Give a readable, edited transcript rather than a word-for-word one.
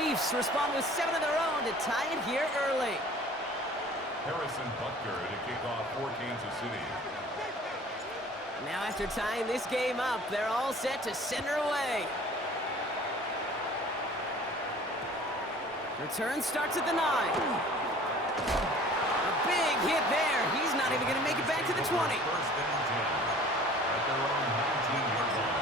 Chiefs respond with 7 of their own to tie it here early. Harrison Butker to kick off for Kansas City. Now after tying this game up, they're all set to send her away. Return starts at the 9. A big hit there. He's not even going to make it back to the 20. First down 10 at their own 19-yard line.